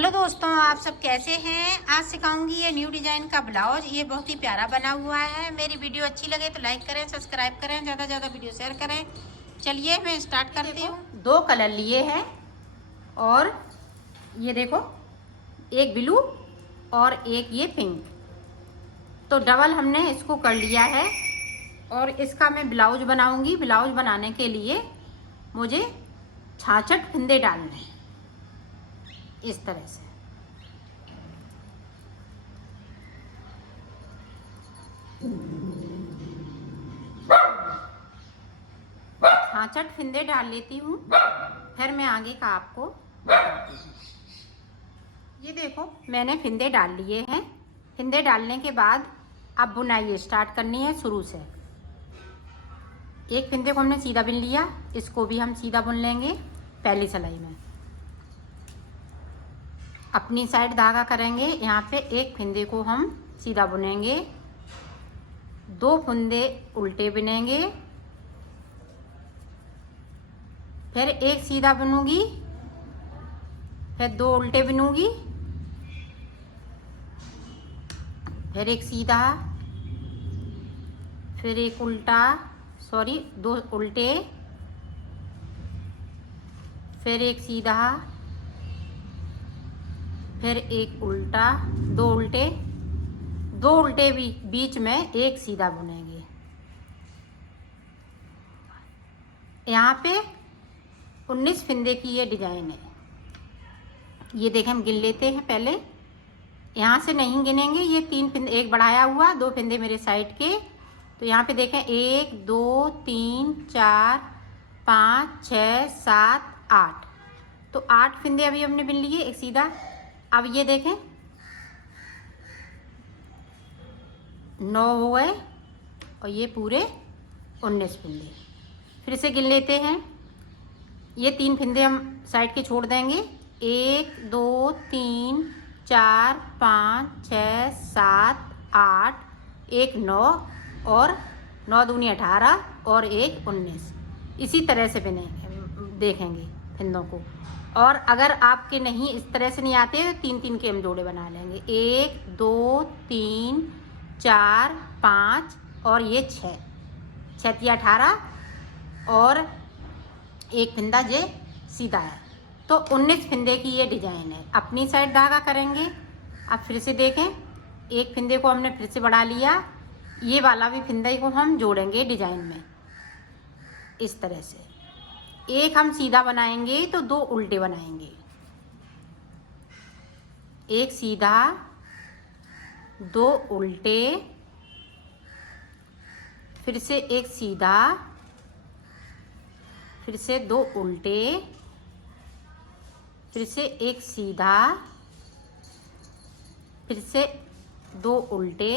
Hello दोस्तों, आप सब कैसे हैं। आज सिखाऊंगी ये न्यू डिजाइन का ब्लाउज। ये बहुत ही प्यारा बना हुआ है। मेरी वीडियो अच्छी लगे तो लाइक करें, सब्सक्राइब करें, ज़्यादा ज़्यादा वीडियो शेयर करें। चलिए मैं स्टार्ट करती हूँ। दो कलर लिए हैं और ये देखो, एक ब्लू और एक ये पिंक। तो डबल हमने इसको कर लिया है और इसका मैं ब्लाउज बनाऊंगी। ब्लाउज बनाने के लिए मुझे 66 फंदे डालने हैं इस तरह से। छाछठ फिंदे डाल लेती हूँ, फिर मैं आगे का आपको बताती हूँ। ये देखो, मैंने फिंदे डाल लिए हैं। फिंदे डालने के बाद अब बुनाई स्टार्ट करनी है शुरू से। एक फिंदे को हमने सीधा बुन लिया, इसको भी हम सीधा बुन लेंगे पहली सिलाई में। अपनी साइड धागा करेंगे, यहाँ पे एक फिंदे को हम सीधा बुनेंगे, दो फंदे उल्टे बुनेंगे, फिर एक सीधा बुनूंगी, फिर दो उल्टे बुनूंगी, फिर एक सीधा, फिर एक उल्टा, दो उल्टे, फिर एक सीधा, फिर एक उल्टा, दो उल्टे भी बीच में एक सीधा बुनेंगे। यहाँ पे 19 फिंदे की ये डिजाइन है। ये देखें, हम गिन लेते हैं पहले। यहाँ से नहीं गिनेंगे, ये 3 फिंदे, एक बढ़ाया हुआ, 2 फिंदे मेरे साइड के। तो यहाँ पे देखें 1 2 3 4 5 6 7 8। तो 8 फिंदे अभी हमने बिन लिए, एक सीधा। अब ये देखें 9 हो गए और ये पूरे 19 फिंदे। फिर से गिन लेते हैं। ये 3 फिंदे हम साइड के छोड़ देंगे। 1 2 3 4 5 6 7 8, एक 9 और 9 दूनी 18 और एक 19। इसी तरह से देखेंगे फिंदों को। और अगर आपके नहीं इस तरह से नहीं आते तो 3-3 के हम जोड़े बना लेंगे। 1 2 3 4 5 और ये 6 6 18 और एक फिंदा ये सीधा है। तो 19 फिंदे की ये डिजाइन है। अपनी साइड धागा करेंगे। अब फिर से देखें, एक फिंदे को हमने फिर से बढ़ा लिया, ये वाला भी फिंदे को हम जोड़ेंगे डिजाइन में इस तरह से। एक हम सीधा बनाएंगे तो 2 उल्टे बनाएंगे। एक सीधा, 2 उल्टे, फिर से एक सीधा, फिर से 2 उल्टे, फिर से एक सीधा, फिर से 2 उल्टे,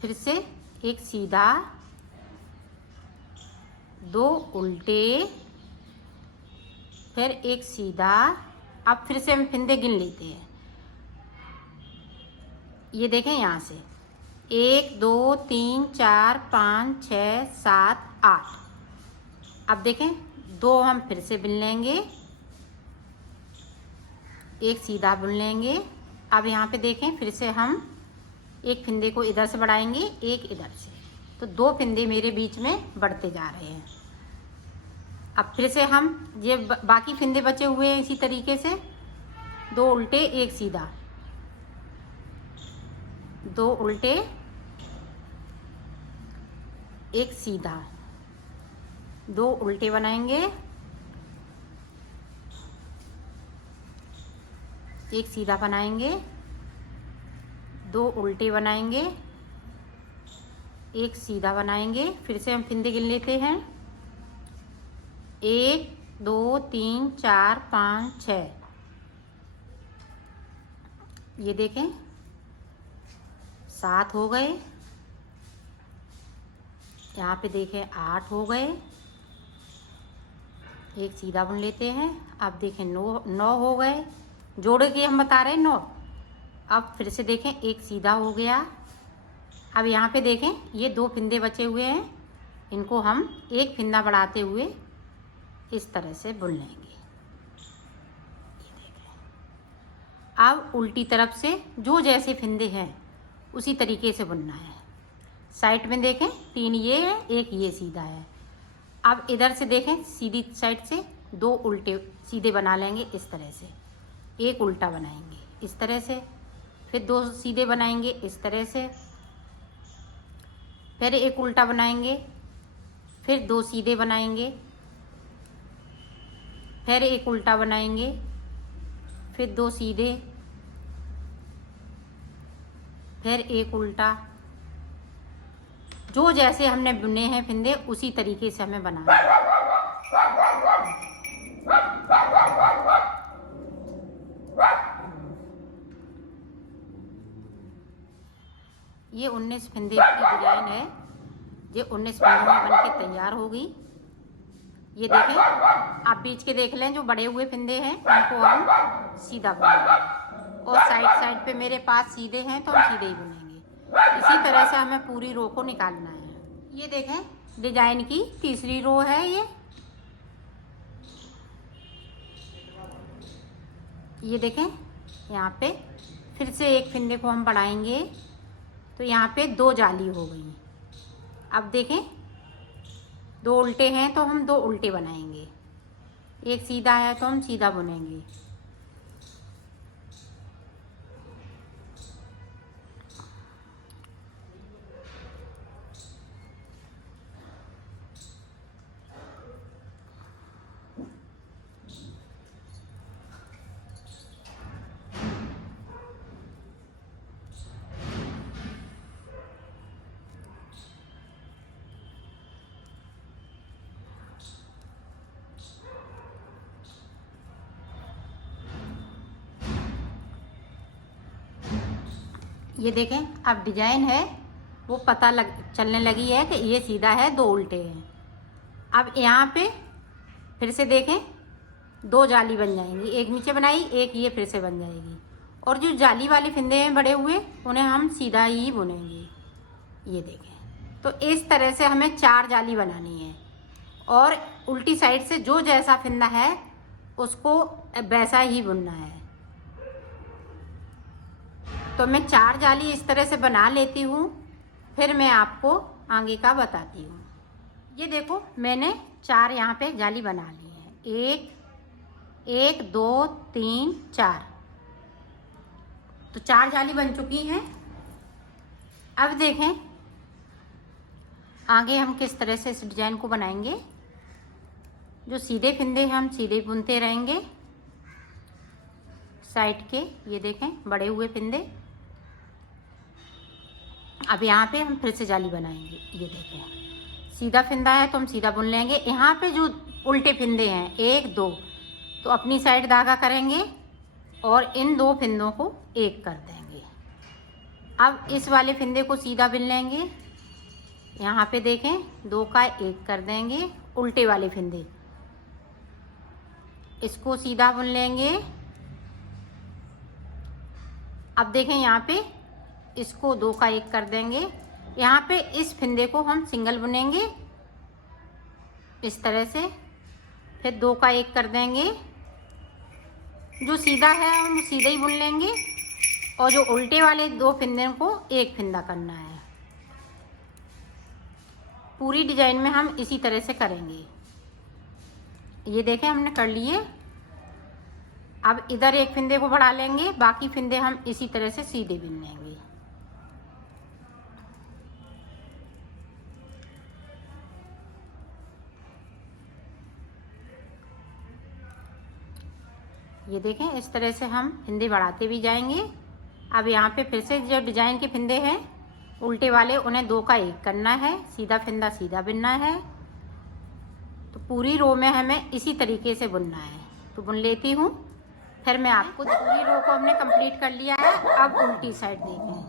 फिर से एक सीधा, 2 उल्टे, फिर एक सीधा। अब फिर से हम फिंदे गिन लेते हैं। ये देखें, यहाँ से 1 2 3 4 5 6 7 8। अब देखें, 2 हम फिर से बुन लेंगे, एक सीधा बुन लेंगे। अब यहाँ पे देखें, फिर से हम एक फिंदे को इधर से बढ़ाएंगे, एक इधर से। तो 2 फिंदे मेरे बीच में बढ़ते जा रहे हैं। अब फिर से हम ये बाकी फिंदे बचे हुए हैं इसी तरीके से। 2 उल्टे, एक सीधा, 2 उल्टे, एक सीधा, 2 उल्टे बनाएंगे, एक सीधा बनाएंगे, 2 उल्टे बनाएंगे, एक सीधा बनाएंगे। फिर से हम फिंदे गिन लेते हैं। 1 2 3 4 5 6। ये देखें, 7 हो गए। यहाँ पे देखें 8 हो गए। एक सीधा बुन लेते हैं। अब देखें 9 हो गए। जोड़ के हम बता रहे हैं 9। अब फिर से देखें, एक सीधा हो गया। अब यहाँ पे देखें, ये 2 फिंदे बचे हुए हैं, इनको हम एक फिंदा बढ़ाते हुए इस तरह से बुन लेंगे। अब उल्टी तरफ से जो जैसे फिंदे हैं उसी तरीके से बुनना है। साइड में देखें 3 ये है, 1 ये सीधा है। अब इधर से देखें सीधी साइड से 2 उल्टे सीधे बना लेंगे इस तरह से, 1 उल्टा बनाएंगे इस तरह से, फिर 2 सीधे बनाएंगे इस तरह से, फिर 1 उल्टा बनाएंगे, फिर 2 सीधे बनाएंगे, फिर 1 उल्टा बनाएंगे, फिर 2 सीधे, फिर 1 उल्टा। जो जैसे हमने बुने हैं फिंदे उसी तरीके से हमें बनाना है। ये 19 फिंदे की डिजाइन है। ये 19 फिंदों में बन के तैयार हो गई। ये देखें, आप बीच के देख लें, जो बड़े हुए फिंदे हैं उनको हम सीधा बुनेंगे और साइड साइड पे मेरे पास सीधे हैं तो हम सीधे ही बुनेंगे। इसी तरह से हमें पूरी रो को निकालना है। ये देखें डिजाइन की तीसरी रो है। ये देखें, यहाँ पे फिर से 1 फिंदे को हम बढ़ाएंगे तो यहाँ पे 2 जाली हो गई। अब देखें 2 उल्टे हैं तो हम 2 उल्टे बनाएंगे, 1 सीधा है तो हम सीधा बुनेंगे। ये देखें, अब डिजाइन है वो पता चलने लगी है कि ये सीधा है 2 उल्टे हैं। अब यहाँ पे फिर से देखें 2 जाली बन जाएंगी, 1 नीचे बनाई, 1 ये फिर से बन जाएगी। और जो जाली वाले फिंदे हैं बड़े हुए उन्हें हम सीधा ही बुनेंगे। ये देखें, तो इस तरह से हमें 4 जाली बनानी है और उल्टी साइड से जो जैसा फिंदा है उसको वैसा ही बुनना है। तो मैं 4 जाली इस तरह से बना लेती हूँ, फिर मैं आपको आगे का बताती हूँ। ये देखो मैंने 4 यहाँ पे जाली बना ली है। 1 2 3 4, तो 4 जाली बन चुकी हैं। अब देखें आगे हम किस तरह से इस डिजाइन को बनाएंगे। जो सीधे फिंदे हैं हम सीधे बुनते रहेंगे साइड के। ये देखें बड़े हुए फिंदे। अब यहाँ पे हम फिर से जाली बनाएंगे। ये देखें सीधा फिंदा है तो हम सीधा बुन लेंगे। यहाँ पे जो उल्टे फिंदे हैं 1 2, तो अपनी साइड धागा करेंगे और इन 2 फिंदों को 1 कर देंगे। अब इस वाले फिंदे को सीधा बुन लेंगे। यहाँ पे देखें 2 का 1 कर देंगे। उल्टे वाले फिंदे इसको सीधा बुन लेंगे। अब देखें यहाँ पे इसको 2 का 1 कर देंगे। यहाँ पे इस फिंदे को हम सिंगल बुनेंगे इस तरह से, फिर 2 का 1 कर देंगे। जो सीधा है हम सीधा ही बुन लेंगे और जो उल्टे वाले 2 फिंदे को 1 फिंदा करना है। पूरी डिजाइन में हम इसी तरह से करेंगे। ये देखें हमने कर लिए। अब इधर 1 फिंदे को बढ़ा लेंगे, बाकी फिंदे हम इसी तरह से सीधे बुन लेंगे। ये देखें इस तरह से हम फिंदे बढ़ाते भी जाएंगे। अब यहाँ पे फिर से जो डिजाइन के फिंदे हैं उल्टे वाले उन्हें 2 का 1 करना है, सीधा फिंदा सीधा बुनना है। तो पूरी रो में हमें इसी तरीके से बुनना है। तो बुन लेती हूँ, फिर मैं आपको पूरी रो को हमने कंप्लीट कर लिया है। अब उल्टी साइड देखें,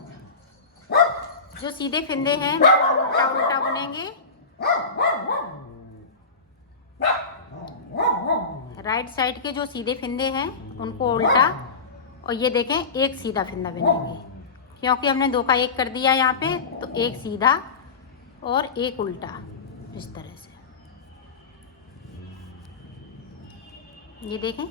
जो सीधे फिंदे हैं उल्टा उल्टा बुनेंगे। राइट साइड के जो सीधे फिंदे हैं उनको उल्टा, और ये देखें 1 सीधा फिंदा बुनेंगे क्योंकि हमने 2 का 1 कर दिया यहाँ पे। तो 1 सीधा और 1 उल्टा इस तरह से। ये देखें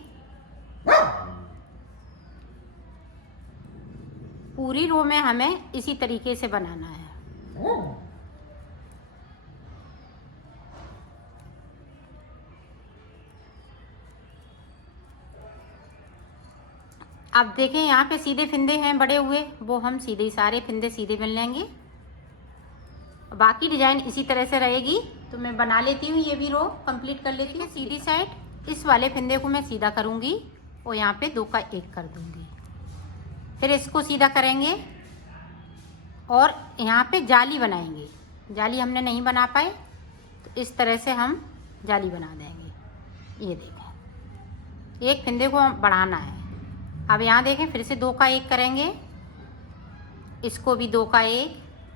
पूरी रो में हमें इसी तरीके से बनाना है। अब देखें यहाँ पे सीधे फिंदे हैं बड़े हुए, वो हम सीधे सारे फिंदे सीधे बुन लेंगे। बाकी डिजाइन इसी तरह से रहेगी। तो मैं बना लेती हूँ, ये भी रो कंप्लीट कर लेती हूँ। सीधी साइड इस वाले फिंदे को मैं सीधा करूँगी और यहाँ पे 2 का 1 कर दूँगी। फिर इसको सीधा करेंगे और यहाँ पे जाली बनाएंगे। जाली हमने नहीं बना पाए तो इस तरह से हम जाली बना देंगे। ये देखें, एक फिंदे को बढ़ाना है। अब यहाँ देखें फिर से 2 का 1 करेंगे, इसको भी 2 का 1।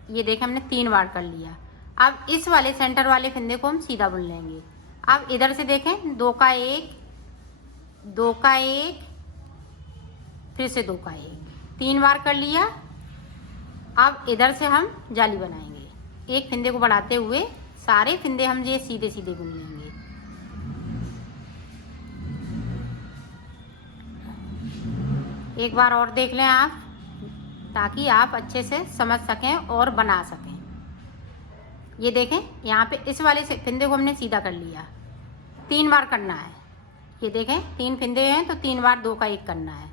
ये देखें हमने 3 बार कर लिया। अब इस वाले सेंटर वाले फिंदे को हम सीधा बुन लेंगे। अब इधर से देखें 2 का 1, 2 का 1, फिर से 2 का 1, 3 बार कर लिया। अब इधर से हम जाली बनाएंगे। एक फिंदे को बढ़ाते हुए सारे फिंदे हम ये सीधे सीधे बुन लेंगे। एक बार और देख लें आप, ताकि आप अच्छे से समझ सकें और बना सकें। ये देखें यहाँ पे इस वाले से फिंदे को हमने सीधा कर लिया, 3 बार करना है। ये देखें 3 फिंदे हैं तो 3 बार 2 का 1 करना है।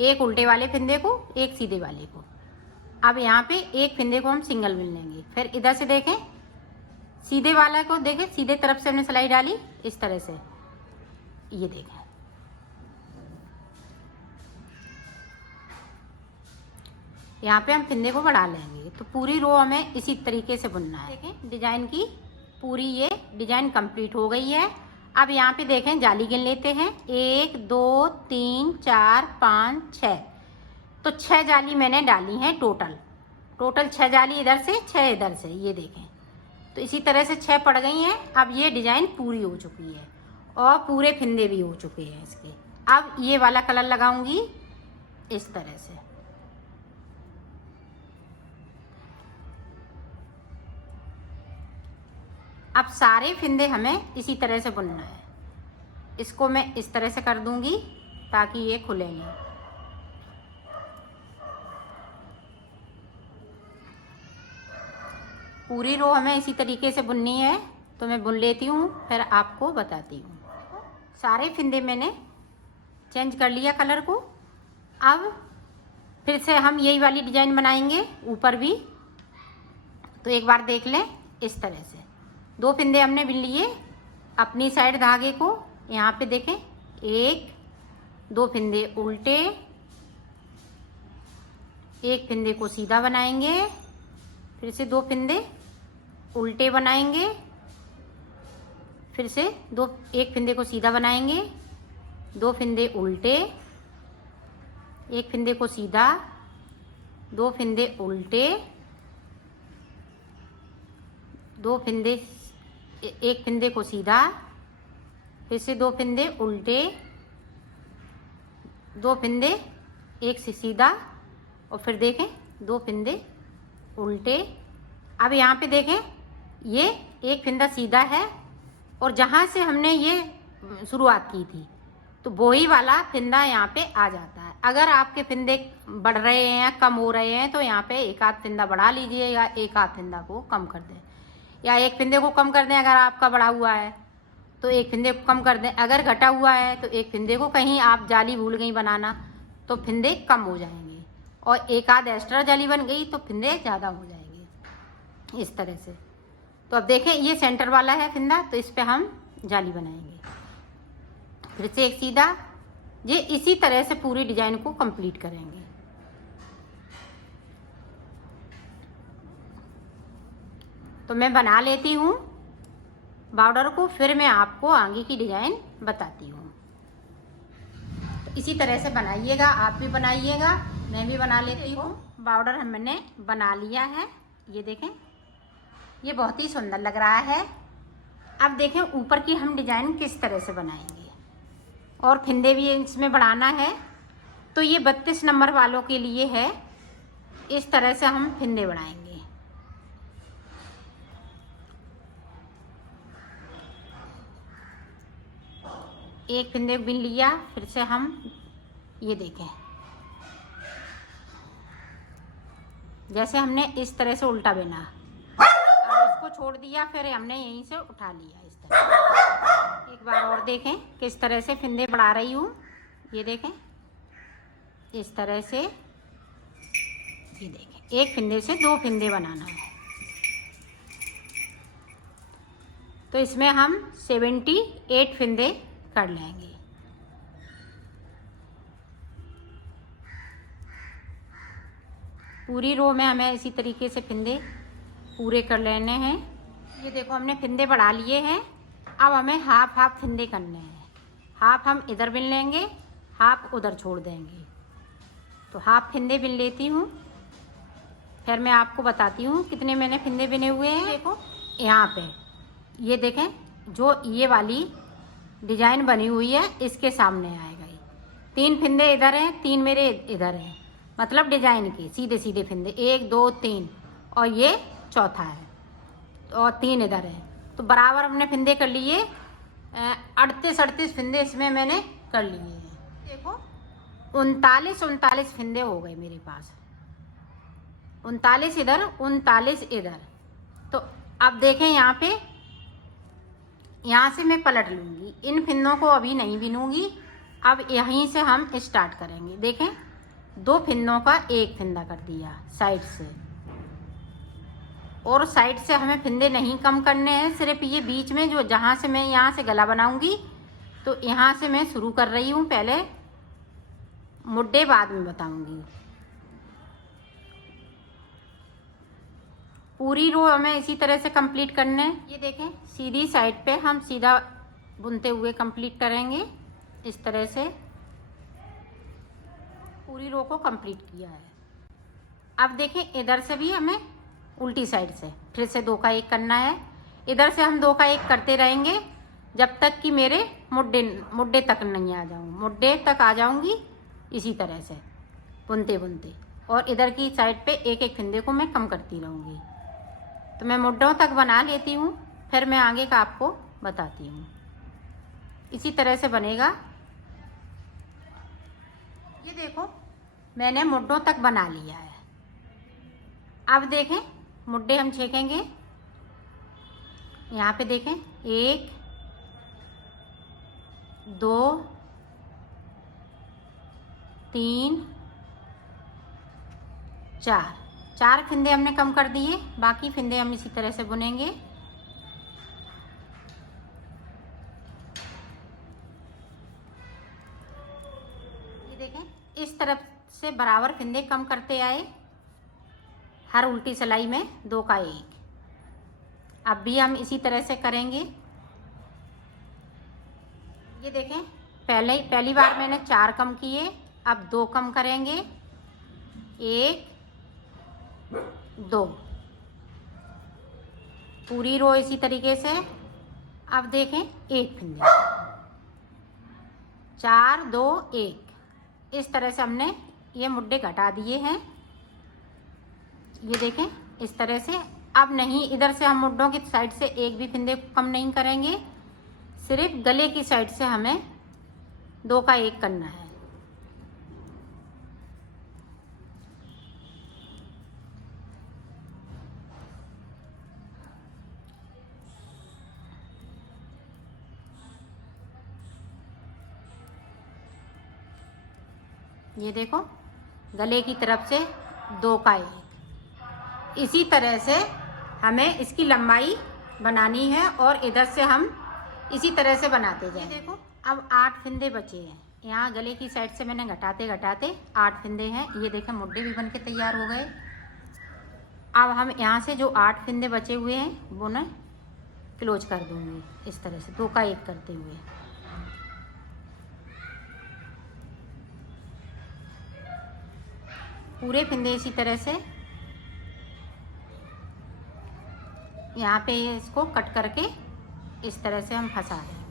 एक उल्टे वाले फिंदे को, एक सीधे वाले को। अब यहाँ पे एक फिंदे को हम सिंगल बुन लेंगे। फिर इधर से देखें सीधे वाला को, देखें सीधे तरफ से हमने सिलाई डाली इस तरह से। ये देखें यहाँ पे हम फिंदे को बढ़ा लेंगे। तो पूरी रो हमें इसी तरीके से बुनना है। देखें डिजाइन की पूरी ये डिजाइन कंप्लीट हो गई है। अब यहाँ पे देखें जाली गिन लेते हैं, 1 2 3 4 5 6। तो 6 जाली मैंने डाली हैं टोटल 6 जाली इधर से, 6 इधर से। ये देखें तो इसी तरह से 6 पड़ गई हैं। अब ये डिजाइन पूरी हो चुकी है और पूरे फिंदे भी हो चुके हैं इसके। अब ये वाला कलर लगाऊंगी इस तरह से। अब सारे फिंदे हमें इसी तरह से बुनना है। इसको मैं इस तरह से कर दूंगी ताकि ये खुले नहीं। पूरी रो हमें इसी तरीके से बुननी है। तो मैं बुन लेती हूँ, फिर आपको बताती हूँ। सारे फिंदे मैंने चेंज कर लिया कलर को। अब फिर से हम यही वाली डिजाइन बनाएंगे ऊपर भी। तो एक बार देख लें इस तरह से 2 फिंदे हमने बुन लिए अपनी साइड धागे को। यहाँ पे देखें 1 2 फिंदे उल्टे, एक फिंदे को सीधा बनाएंगे, फिर से 2 फिंदे उल्टे बनाएंगे, फिर से एक फिंदे को सीधा बनाएंगे, 2 फिंदे उल्टे, एक फिंदे को सीधा, 2 फिंदे उल्टे, 2 फिंदे, एक फिंदे को सीधा, फिर से 2 फिंदे उल्टे, 2 फिंदे एक से सीधा, और फिर देखें 2 फिंदे उल्टे। अब यहाँ पे देखें ये एक फिंदा सीधा है और जहाँ से हमने ये शुरुआत की थी तो वही वाला फिंदा यहाँ पे आ जाता है। अगर आपके फिंदे बढ़ रहे हैं, कम हो रहे हैं, तो यहाँ पे एक आध फिंदा बढ़ा लीजिए या एक आध फिंदा को कम कर दें, या एक फिंदे को कम कर दें। अगर आपका बढ़ा हुआ है तो एक फिंदे को कम कर दें। अगर घटा हुआ है तो एक फिंदे को, कहीं आप जाली भूल गई बनाना तो फिंदे कम हो जाएंगे, और एक आध एक्स्ट्रा जाली बन गई तो फिंदे ज़्यादा हो जाएंगे इस तरह से। तो अब देखें ये सेंटर वाला है फिंदा, तो इस पे हम जाली बनाएंगे। फिर से एक सीधा, ये इसी तरह से पूरी डिजाइन को कंप्लीट करेंगे। तो मैं बना लेती हूँ बॉर्डर को, फिर मैं आपको आगे की डिजाइन बताती हूँ। तो इसी तरह से बनाइएगा, आप भी बनाइएगा, मैं भी बना लेती हूँ। बॉर्डर हमने बना लिया है, ये देखें ये बहुत ही सुंदर लग रहा है। अब देखें ऊपर की हम डिजाइन किस तरह से बनाएंगे, और फिंदे भी इसमें बढ़ाना है। तो ये 32 नंबर वालों के लिए है, इस तरह से हम फिंदे बढ़ाएंगे। एक फिंदे बिन लिया, फिर से हम ये देखें जैसे हमने इस तरह से उल्टा बिना, अब इसको छोड़ दिया, फिर हमने यहीं से उठा लिया इस तरह। एक बार और देखें किस तरह से फिंदे बढ़ा रही हूँ। ये देखें इस तरह से, ये देखें एक फिंदे से 2 फिंदे बनाना है। तो इसमें हम 78 फिंदे कर लेंगे। पूरी रो में हमें इसी तरीके से फिंदे पूरे कर लेने हैं। ये देखो हमने फिंदे बढ़ा लिए हैं। अब हमें हाफ फिंदे करने हैं। हाफ हम इधर बिन लेंगे, हाफ उधर छोड़ देंगे। तो हाफ फिंदे बिन लेती हूँ, फिर मैं आपको बताती हूँ कितने मैंने फिंदे बिने हुए हैं। देखो यहाँ पे ये देखें, जो ये वाली डिजाइन बनी हुई है इसके सामने आएगा ये। 3 फिंदे इधर हैं, 3 मेरे इधर हैं, मतलब डिजाइन के सीधे सीधे फिंदे 1 2 3, और ये चौथा है, और 3 इधर है। तो बराबर हमने फिंदे कर लिए। 38 फिंदे इसमें मैंने कर लिए हैं। देखो 39 फिंदे हो गए मेरे पास। 39 इधर, 39 इधर। तो अब देखें यहाँ पे, यहाँ से मैं पलट लूँगी। इन फिंदों को अभी नहीं बिनूंगी, अब यहीं से हम स्टार्ट करेंगे। देखें 2 फिंदों का 1 फिंदा कर दिया साइड से, और साइड से हमें फिंदे नहीं कम करने हैं, सिर्फ ये बीच में जो जहाँ से मैं यहाँ से गला बनाऊंगी, तो यहाँ से मैं शुरू कर रही हूँ। पहले मुड्डे बाद में बताऊंगी। पूरी रो हमें इसी तरह से कंप्लीट करने हैं। ये देखें सीधी साइड पे हम सीधा बुनते हुए कंप्लीट करेंगे इस तरह से। पूरी रो को कंप्लीट किया है। अब देखें इधर से भी हमें उल्टी साइड से फिर से 2 का 1 करना है। इधर से हम 2 का 1 करते रहेंगे जब तक कि मेरे मुड्डे तक नहीं आ जाऊँ। मुड्डे तक आ जाऊँगी इसी तरह से बुनते बुनते, और इधर की साइड पे 1 फिंदे को मैं कम करती रहूँगी। तो मैं मुड्डों तक बना लेती हूँ, फिर मैं आगे का आपको बताती हूँ। इसी तरह से बनेगा। ये देखो मैंने मुड्डों तक बना लिया है। अब देखें मुड्डे हम छेकेंगे। यहाँ पे देखें 1 2 3 4 फिंदे हमने कम कर दिए, बाकी फिंदे हम इसी तरह से बुनेंगे। ये देखें इस तरफ से बराबर फिंदे कम करते आए हर उल्टी सिलाई में 2 का 1। अब भी हम इसी तरह से करेंगे। ये देखें पहली बार मैंने 4 कम किए, अब 2 कम करेंगे। 1 2 पूरी रो इसी तरीके से। अब देखें 1 फिंदे, 4 2 1, इस तरह से हमने ये मुड्डे घटा दिए हैं। ये देखें इस तरह से। अब नहीं, इधर से हम मुड्डों की साइड से 1 भी फिंदे कम नहीं करेंगे, सिर्फ गले की साइड से हमें 2 का 1 करना है। ये देखो गले की तरफ से 2 का 1। इसी तरह से हमें इसकी लंबाई बनानी है, और इधर से हम इसी तरह से बनाते जाएं। देखो अब 8 फिंदे बचे हैं। यहाँ गले की साइड से मैंने घटाते घटाते 8 फिंदे हैं। ये देखें मुड्डे भी बनके तैयार हो गए। अब हम यहाँ से जो 8 फिंदे बचे हुए हैं वो ना क्लोज कर दूँगी इस तरह से 2 का 1 करते हुए। पूरे फिंदे इसी तरह से यहाँ पे इसको कट करके इस तरह से हम फंसा दें।